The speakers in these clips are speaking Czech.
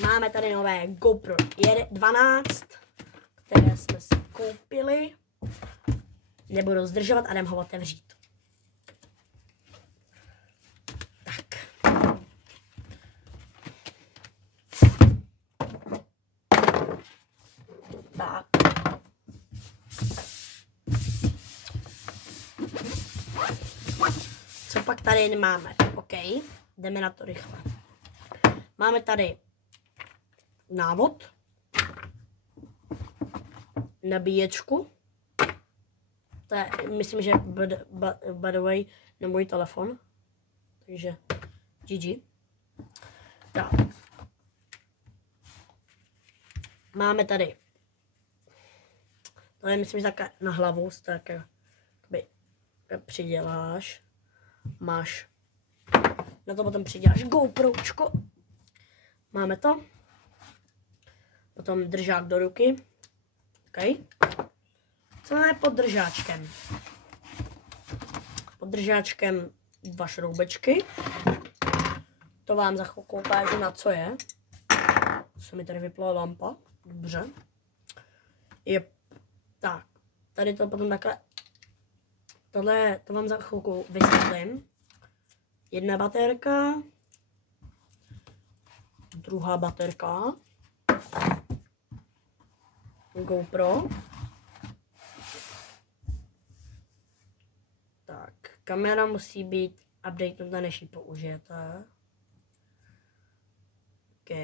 máme tady nové GoPro 12, které jsme si koupili. Nebudu zdržovat a jdem ho otevřít. Tak. Tak. Co pak tady máme? OK, jdeme na to rychle. Máme tady návod, nabíječku, to je, myslím, že by the way, na můj telefon, takže GG. Tak. Máme tady, to je, myslím, že také na hlavu, tak přiděláš, máš, na to potom přiděláš GoPročko. Máme to. Potom držák do ruky. OK. Co máme pod držáčkem? Pod držáčkem 2 šroubečky. To vám za chvilku ukážu, na co je. Se mi tady vypla lampa. Dobře. Je tak. Tady to potom takhle. Tohle to vám za chvilku vysvětlím. Jedna baterka. Druhá baterka. GoPro. Tak, kamera musí být updatenutá, než ji použijete. OK.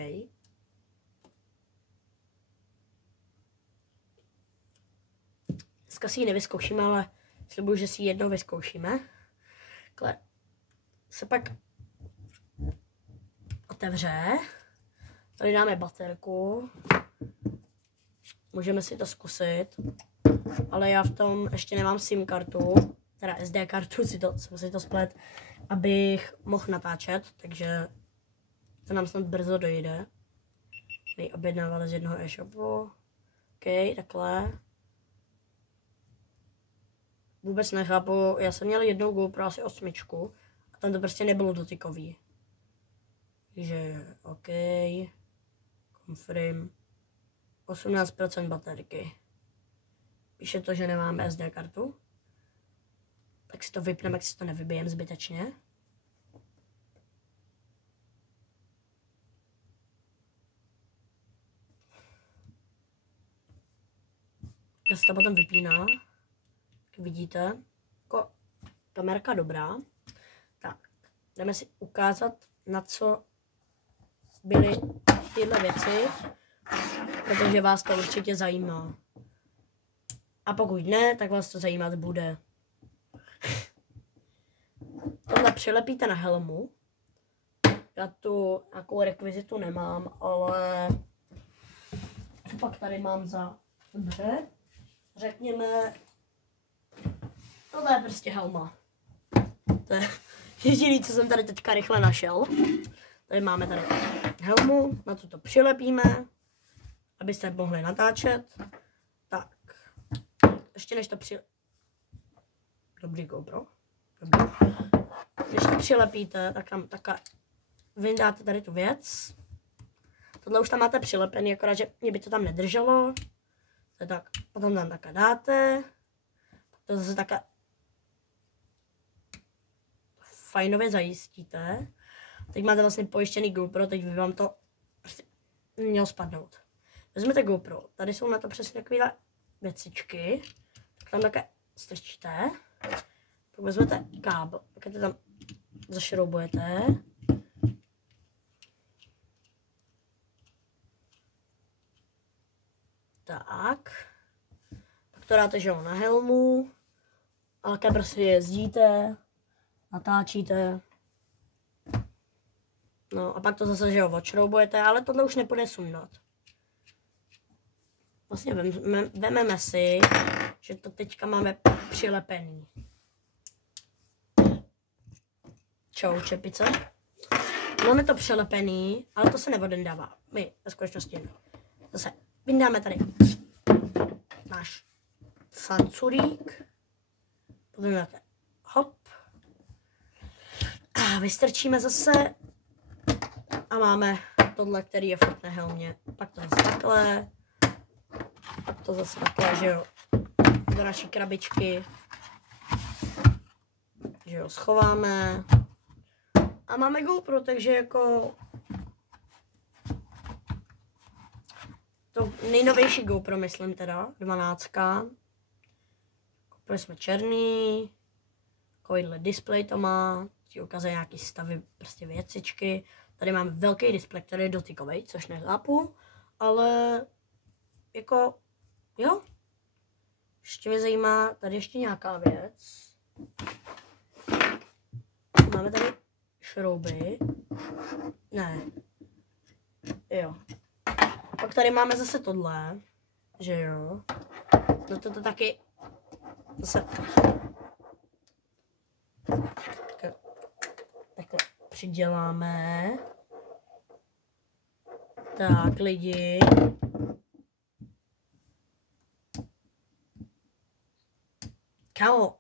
Dneska si ji nevyzkoušíme, ale slibuju, že si ji jednou vyzkoušíme. Takhle se pak otevře. Tady dáme baterku. Můžeme si to zkusit. Ale já v tom ještě nemám SIM kartu. Teda SD kartu, jsem si to splet, abych mohl natáčet. Takže to nám snad brzo dojde. My objednávali z jednoho e-shopu. OK, takhle. Vůbec nechápu. Já jsem měl jednou GoPro asi 8. A tam to prostě nebylo dotykový. Takže OK. Confirm. 18% baterky. Píše to, že nemáme SD kartu. Tak si to vypneme, jak si to nevybijem zbytečně. Já se to potom vypíná. Jak vidíte. Jako kamerka dobrá. Tak, jdeme si ukázat, na co byly tyhle věci, protože vás to určitě zajímá. A pokud ne, tak vás to zajímat bude. Tohle přilepíte na helmu. Já tu nějakou rekvizitu nemám, ale co pak tady mám za dobře? Řekněme, tohle je prostě helma. To je jediný, co jsem tady teďka rychle našel. Tady máme tady helmu, na co to přilepíme, abyste mohli natáčet. Tak, ještě než to Dobrý GoPro. Dobrý. Když to přilepíte, tak tam vyndáte tady tu věc. Tohle už tam máte přilepený, akorát, že mě by to tam nedrželo. Tak, potom tam také dáte. To zase také fajnově zajistíte. Teď máte vlastně pojištěný GoPro, teď by vám to prostě mělo spadnout. Vezmete GoPro, tady jsou na to přesně takovéhle věcičky, tak tam také strčíte, pak vezmete kábel, tak to tam zašroubujete. Tak, pak to dáte, že jo, na helmu, ale prostě jezdíte, natáčíte. No a pak to zase, že jo, odšroubujete, ale tohle už nepůjde sundat. Vlastně vememe si, že to teďka máme přilepený. Čau, čepice. Máme to přilepený, ale to se neodendává. My ve skutečnosti zase vyndáme tady náš sancurík. Potom dáte hop. A vystrčíme zase A máme tohle, který je furt nehelmě. Pak to zase takhle. Pak to zase takhle, že jo. Do naší krabičky. Že jo, schováme. A máme GoPro, takže jako... To nejnovější GoPro, myslím teda, 12. Koupili jsme černý. Takovýhle displej to má. Ti ukazuje nějaký stavy, prostě věcičky. Tady máme velký displej, který je dotykový, což nechápu. Ale jako, jo. Ještě mě zajímá tady ještě nějaká věc. Máme tady šrouby. Ne. Jo. Pak tady máme zase tohle. Že jo. No to taky zase takhle přiděláme. Tak lidi. Kámo,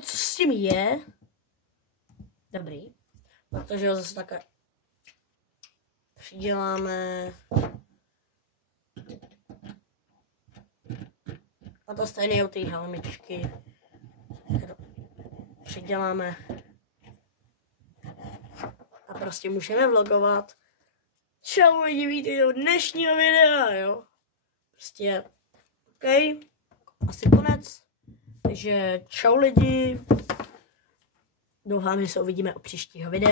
co s tím je? Dobrý. Protože ho zase takhle přiděláme. A to stejně u té helmičky. Přiděláme. A prostě můžeme vlogovat. Čau lidi, vítejte do dnešního videa, jo. Prostě, OK. Asi konec. Takže čau lidi. Doufám, že se uvidíme u příštího videa.